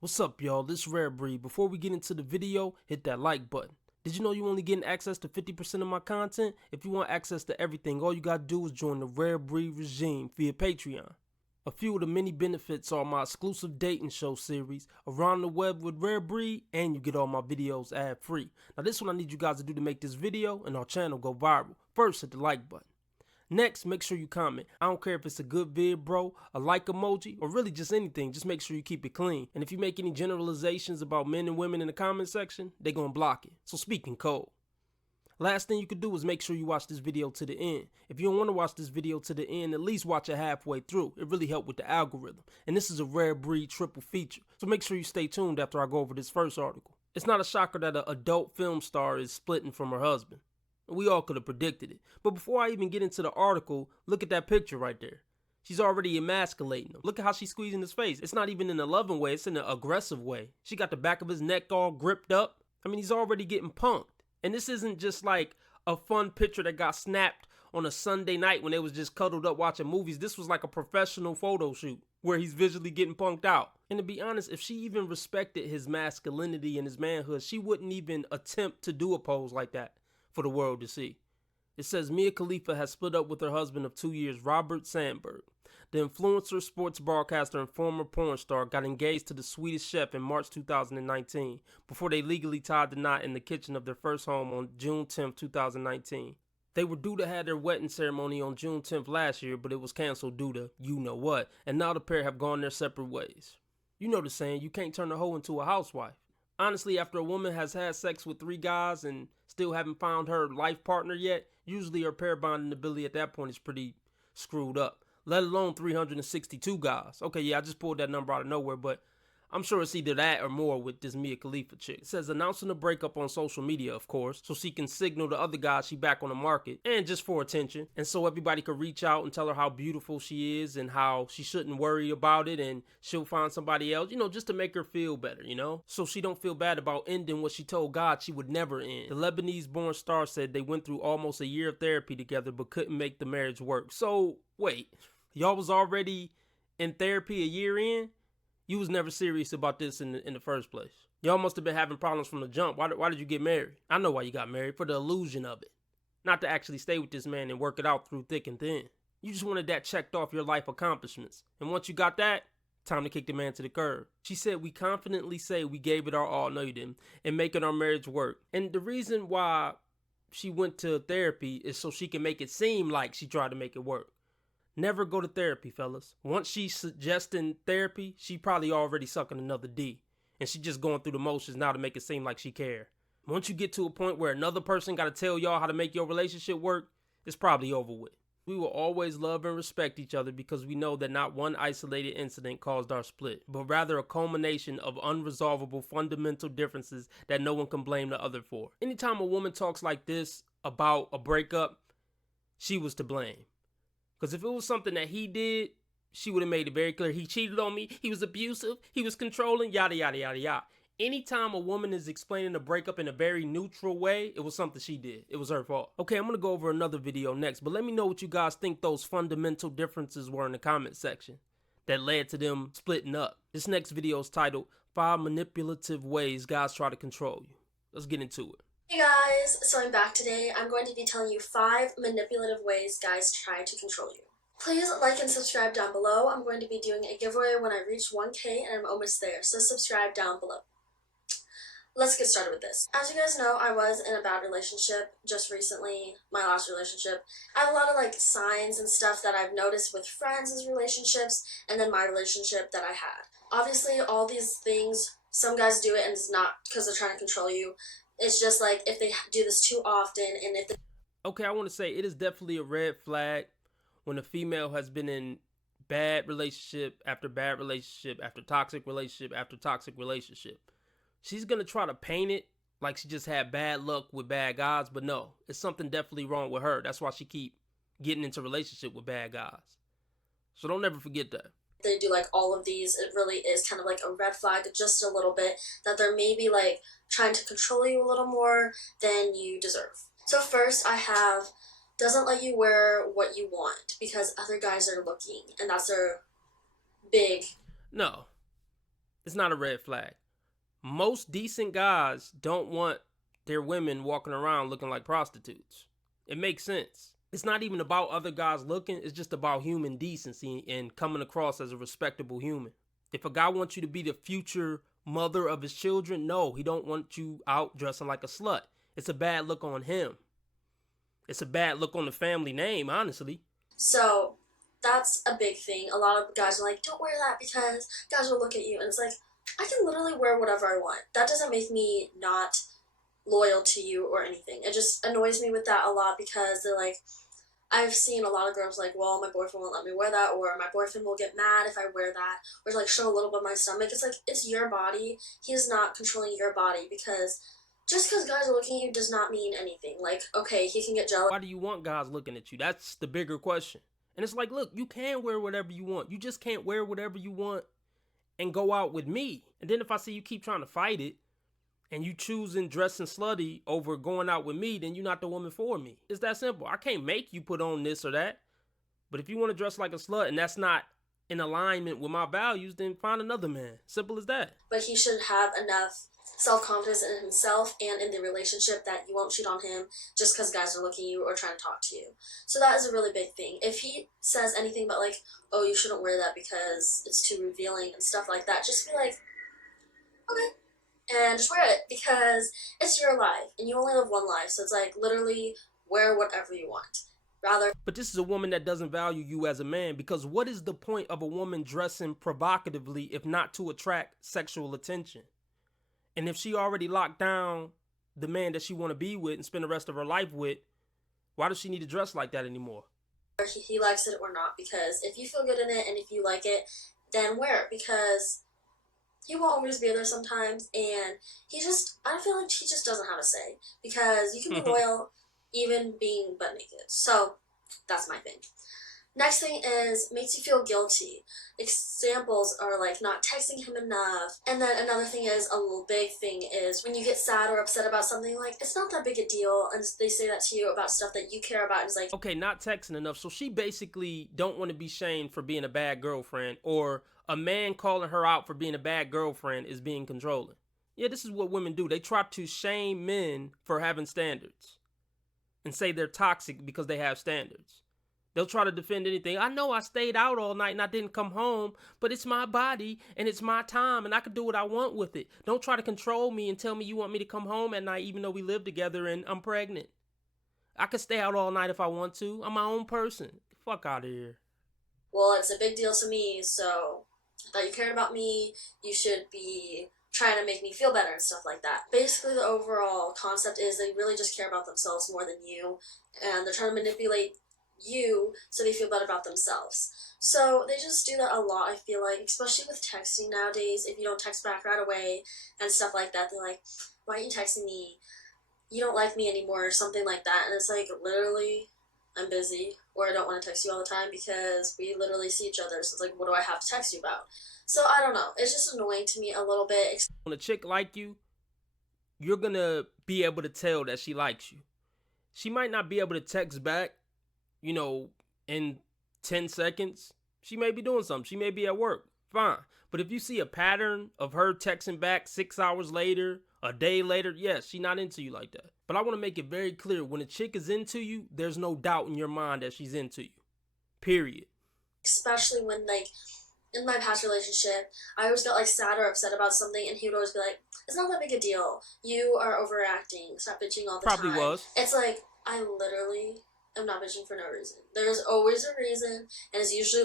What's up, y'all? This Rare Breed. Before we get into the video, hit that like button. Did you know you only getting access to 50% of my content? If you want access to everything, all you gotta do is join the Rare Breed regime via Patreon. A few of the many benefits are my exclusive dating show series, Around the Web with Rare Breed, and you get all my videos ad-free. Now this one I need you guys to do to make this video and our channel go viral. First, hit the like button. Next, make sure you comment. I don't care if it's a good vid, bro, a like emoji, or really just anything. Just make sure you keep it clean. And if you make any generalizations about men and women in the comment section, they gonna block it. So speaking code. Last thing you could do is make sure you watch this video to the end. If you don't want to watch this video to the end, at least watch it halfway through. It really helped with the algorithm. And this is a Rare Breed triple feature. So make sure you stay tuned after I go over this first article. It's not a shocker that an adult film star is splitting from her husband. We all could have predicted it. But before I even get into the article, look at that picture right there. She's already emasculating him. Look at how she's squeezing his face. It's not even in a loving way, it's in an aggressive way. She got the back of his neck all gripped up. I mean, he's already getting punked. And this isn't just like a fun picture that got snapped on a Sunday night when they was just cuddled up watching movies. This was like a professional photo shoot where he's visually getting punked out. And to be honest, if she even respected his masculinity and his manhood, she wouldn't even attempt to do a pose like that for the world to see. It says Mia Khalifa has split up with her husband of 2 years, Robert Sandberg. The influencer, sports broadcaster, and former porn star got engaged to the Swedish chef in March 2019 before they legally tied the knot in the kitchen of their first home on June 10, 2019. They were due to have their wedding ceremony on June 10th last year, but it was canceled due to you-know-what, and now the pair have gone their separate ways. You know the saying, you can't turn a hoe into a housewife. Honestly, after a woman has had sex with 3 guys and still haven't found her life partner yet, usually her pair bonding ability at that point is pretty screwed up. Let alone 362 guys. Okay, yeah, I just pulled that number out of nowhere, but I'm sure it's either that or more with this Mia Khalifa chick. It says announcing a breakup on social media, of course, so she can signal to other guys she back on the market, and just for attention, and so everybody could reach out and tell her how beautiful she is and how she shouldn't worry about it and she'll find somebody else, just to make her feel better, so she don't feel bad about ending what she told God she would never end. The Lebanese-born star said they went through almost a year of therapy together but couldn't make the marriage work. So, wait, y'all was already in therapy a year in? You was never serious about this in the first place. Y'all must have been having problems from the jump. Why did you get married? I know why you got married, for the illusion of it. Not to actually stay with this man and work it out through thick and thin. You just wanted that checked off your life accomplishments. And once you got that, time to kick the man to the curb. She said, we confidently say we gave it our all, no you didn't, and making our marriage work. And the reason why she went to therapy is so she can make it seem like she tried to make it work. Never go to therapy, fellas. Once she's suggesting therapy, she probably already sucking another D. And she just going through the motions now to make it seem like she care. Once you get to a point where another person got to tell y'all how to make your relationship work, it's probably over with. We will always love and respect each other because we know that not one isolated incident caused our split, but rather a culmination of unresolvable fundamental differences that no one can blame the other for. Anytime a woman talks like this about a breakup, she was to blame. Because if it was something that he did, she would have made it very clear. He cheated on me. He was abusive. He was controlling. Yada, yada, yada, yada. Anytime a woman is explaining a breakup in a very neutral way, it was something she did. It was her fault. Okay, I'm going to go over another video next. But let me know what you guys think those fundamental differences were in the comment section that led to them splitting up. This next video is titled 5 Manipulative Ways Guys Try to Control You. Let's get into it. Hey guys, so I'm back today. I'm going to be telling you 5 manipulative ways guys try to control you. Please like and subscribe down below. I'm going to be doing a giveaway when I reach 1K and I'm almost there, so subscribe down below. Let's get started with this. As you guys know, I was in a bad relationship just recently, my last relationship. I have a lot of signs and stuff that I've noticed with friends' relationships and then my relationship that I had. Obviously, all these things, some guys do it and it's not because they're trying to control you. It's just if they do this too often and if Okay, I want to say it is definitely a red flag when a female has been in bad relationship after bad relationship after toxic relationship after toxic relationship. She's going to try to paint it like she just had bad luck with bad guys, but no, it's something definitely wrong with her. That's why she keep getting into relationship with bad guys. So don't ever forget that. They do all of these, it really is kind of a red flag just a little bit that they're maybe trying to control you a little more than you deserve. So first I have doesn't let you wear what you want because other guys are looking, and that's their big No. It's not a red flag. Most decent guys don't want their women walking around looking like prostitutes. It makes sense. It's not even about other guys looking, it's just about human decency and coming across as a respectable human. If a guy wants you to be the future mother of his children, no, he don't want you out dressing like a slut. It's a bad look on him. It's a bad look on the family name, honestly. So that's a big thing. A lot of guys are like, don't wear that because guys will look at you. And it's like, I can literally wear whatever I want. That doesn't make me not loyal to you or anything. It just annoys me with that a lot because they're like, I've seen a lot of girls like, well, my boyfriend won't let me wear that, or my boyfriend will get mad if I wear that, or like show a little bit of my stomach. It's like, it's your body. He's not controlling your body because just because guys are looking at you does not mean anything. Like, okay, he can get jealous. Why do you want guys looking at you? That's the bigger question. And it's like, look, you can wear whatever you want. You just can't wear whatever you want and go out with me. And then if I see you keep trying to fight it, and you choosing dressing slutty over going out with me, then you're not the woman for me. It's that simple. I can't make you put on this or that. But if you want to dress like a slut and that's not in alignment with my values, then find another man. Simple as that. But he should have enough self-confidence in himself and in the relationship that you won't cheat on him just because guys are looking at you or trying to talk to you. So that is a really big thing. If he says anything about like, oh, you shouldn't wear that because it's too revealing and stuff like that, just be like, okay. And just wear it because it's your life and you only live one life. So it's like literally wear whatever you want. But this is a woman that doesn't value you as a man, because what is the point of a woman dressing provocatively if not to attract sexual attention? And if she already locked down the man that she want to be with and spend the rest of her life with, why does she need to dress like that anymore? He likes it or not, because if you feel good in it and if you like it, then wear it, because he will always be there sometimes, and I feel like he just doesn't have a say, because you can be loyal even being butt naked. So that's my thing. Next thing is makes you feel guilty. Examples are like not texting him enough. And then another thing is, a little big thing is when you get sad or upset about something, like it's not that big a deal, and they say that to you about stuff that you care about, and it's like, okay, not texting enough. So she basically don't want to be shamed for being a bad girlfriend, or a man calling her out for being a bad girlfriend is being controlling. Yeah, this is what women do. They try to shame men for having standards and say they're toxic because they have standards. They'll try to defend anything. I know I stayed out all night and I didn't come home, but it's my body and it's my time and I can do what I want with it. Don't try to control me and tell me you want me to come home at night even though we live together and I'm pregnant. I can stay out all night if I want to. I'm my own person. Fuck out of here. Well, it's a big deal to me, so I thought you cared about me. You should be trying to make me feel better and stuff like that. Basically, the overall concept is they really just care about themselves more than you, and they're trying to manipulate you so they feel better about themselves. So they just do that a lot, I feel like, especially with texting nowadays. If you don't text back right away and stuff like that, they're like, why aren't you texting me? You don't like me anymore, or something like that. And it's like, literally, I'm busy, or I don't want to text you all the time because we literally see each other. So it's like, what do I have to text you about? So I don't know. It's just annoying to me a little bit. When a chick like you, you're going to be able to tell that she likes you. She might not be able to text back, in 10 seconds. She may be doing something. She may be at work. Fine. But if you see a pattern of her texting back 6 hours later, a day later, yes, she's not into you like that. But I want to make it very clear. When a chick is into you, there's no doubt in your mind that she's into you. Period. Especially when, in my past relationship, I always got, sad or upset about something, and he would always be like, it's not that big a deal. You are overreacting. Stop bitching all the time. Probably was. It's like, I literally am not bitching for no reason. There's always a reason, and it's usually,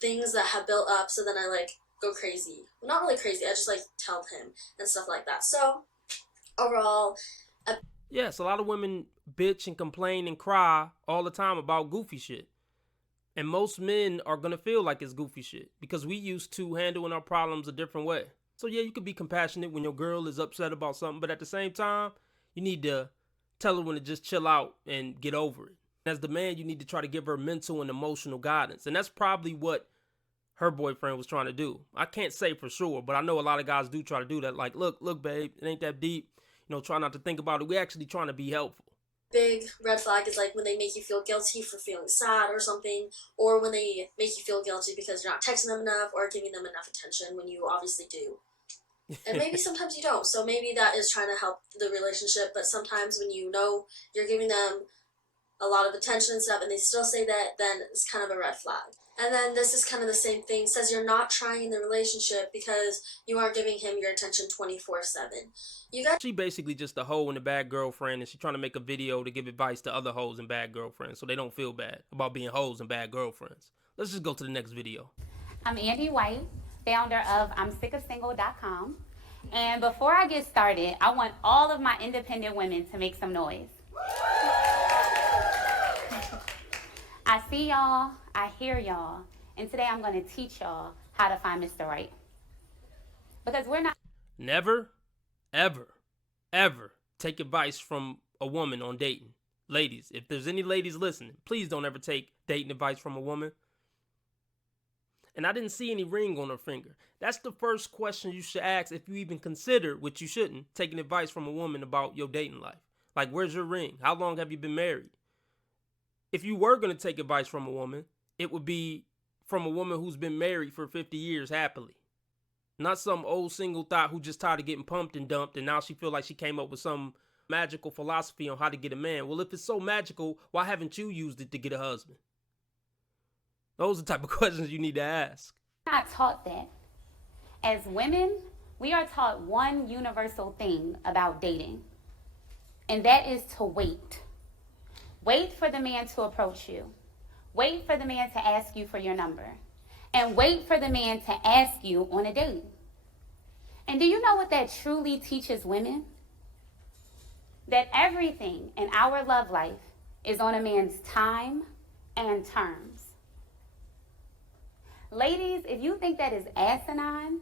things that have built up, so then I, go crazy. Well, not really crazy, I just, tell him and stuff like that. So, overall... Yes, a lot of women bitch and complain and cry all the time about goofy shit. And most men are going to feel like it's goofy shit because we used to handling our problems a different way. So yeah, you could be compassionate when your girl is upset about something, but at the same time, you need to tell her when to just chill out and get over it. As the man, you need to try to give her mental and emotional guidance. And that's probably what her boyfriend was trying to do. I can't say for sure, but I know a lot of guys do try to do that. Like, look, babe, it ain't that deep. Try not to think about it. We're actually trying to be helpful. Big red flag is like when they make you feel guilty for feeling sad or something, or when they make you feel guilty because you're not texting them enough or giving them enough attention when you obviously do. And maybe sometimes you don't, so maybe that is trying to help the relationship, but sometimes when you know you're giving them a lot of attention and stuff and they still say that, then it's kind of a red flag. And then this is kind of the same thing. It says you're not trying in the relationship because you aren't giving him your attention 24/7. She basically just a hoe and a bad girlfriend, and she's trying to make a video to give advice to other hoes and bad girlfriends so they don't feel bad about being hoes and bad girlfriends. Let's just go to the next video. I'm Andy White, founder of I'mSickOfSingle.com. And before I get started, I want all of my independent women to make some noise. I see y'all, I hear y'all, and today I'm going to teach y'all how to find Mr. Right. Because we're not... Never, ever, ever take advice from a woman on dating. Ladies, if there's any ladies listening, please don't ever take dating advice from a woman. And I didn't see any ring on her finger. That's the first question you should ask if you even consider, which you shouldn't, taking advice from a woman about your dating life. Like, where's your ring? How long have you been married? If you were going to take advice from a woman, it would be from a woman who's been married for 50 years happily. Not some old single thot who just tired of getting pumped and dumped and now she feel like she came up with some magical philosophy on how to get a man. Well, if it's so magical, why haven't you used it to get a husband? Those are the type of questions you need to ask. We're not taught that. As women, we are taught one universal thing about dating, and that is to wait. Wait for the man to approach you. Wait for the man to ask you for your number. And wait for the man to ask you on a date. And do you know what that truly teaches women? That everything in our love life is on a man's time and terms. Ladies, if you think that is asinine,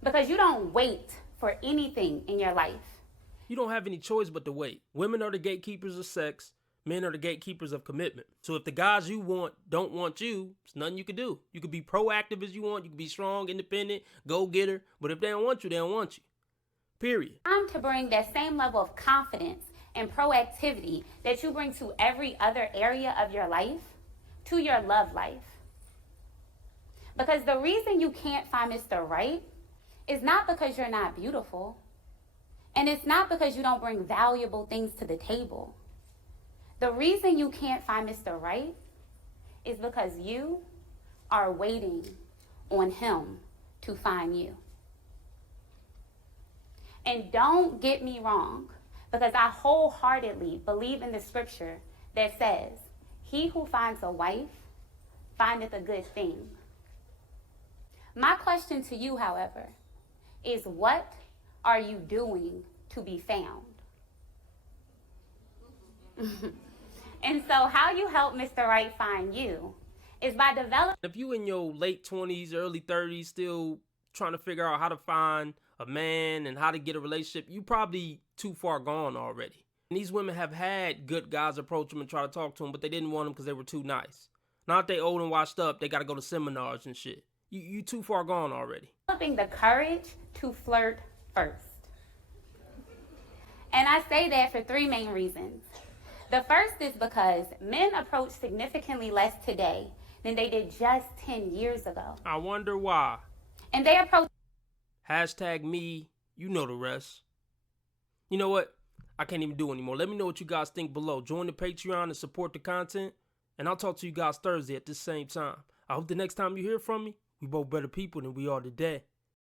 because you don't wait for anything in your life. You don't have any choice but to wait. Women are the gatekeepers of sex. Men are the gatekeepers of commitment. So if the guys you want don't want you, there's nothing you can do. You can be proactive as you want. You can be strong, independent, go-getter. But if they don't want you, they don't want you. Period. Time to bring that same level of confidence and proactivity that you bring to every other area of your life, to your love life. Because the reason you can't find Mr. Right is not because you're not beautiful. And it's not because you don't bring valuable things to the table. The reason you can't find Mr. Right is because you are waiting on him to find you. And don't get me wrong, because I wholeheartedly believe in the scripture that says, he who finds a wife findeth a good thing. My question to you, however, is what are you doing to be found? And so how you help Mr. Right find you is by developing... If you in your late 20s, early 30s, still trying to figure out how to find a man and how to get a relationship, you probably too far gone already. And these women have had good guys approach them and try to talk to them, but they didn't want them because they were too nice. Now that they old and washed up, they got to go to seminars and shit. You too far gone already. Developing the courage to flirt first. And I say that for three main reasons. The first is because men approach significantly less today than they did just 10 years ago. I wonder why. And they approach... Hashtag me, you know the rest. You know what? I can't even do anymore. Let me know what you guys think below. Join the Patreon and support the content. And I'll talk to you guys Thursday at this same time. I hope the next time you hear from me, we both better people than we are today.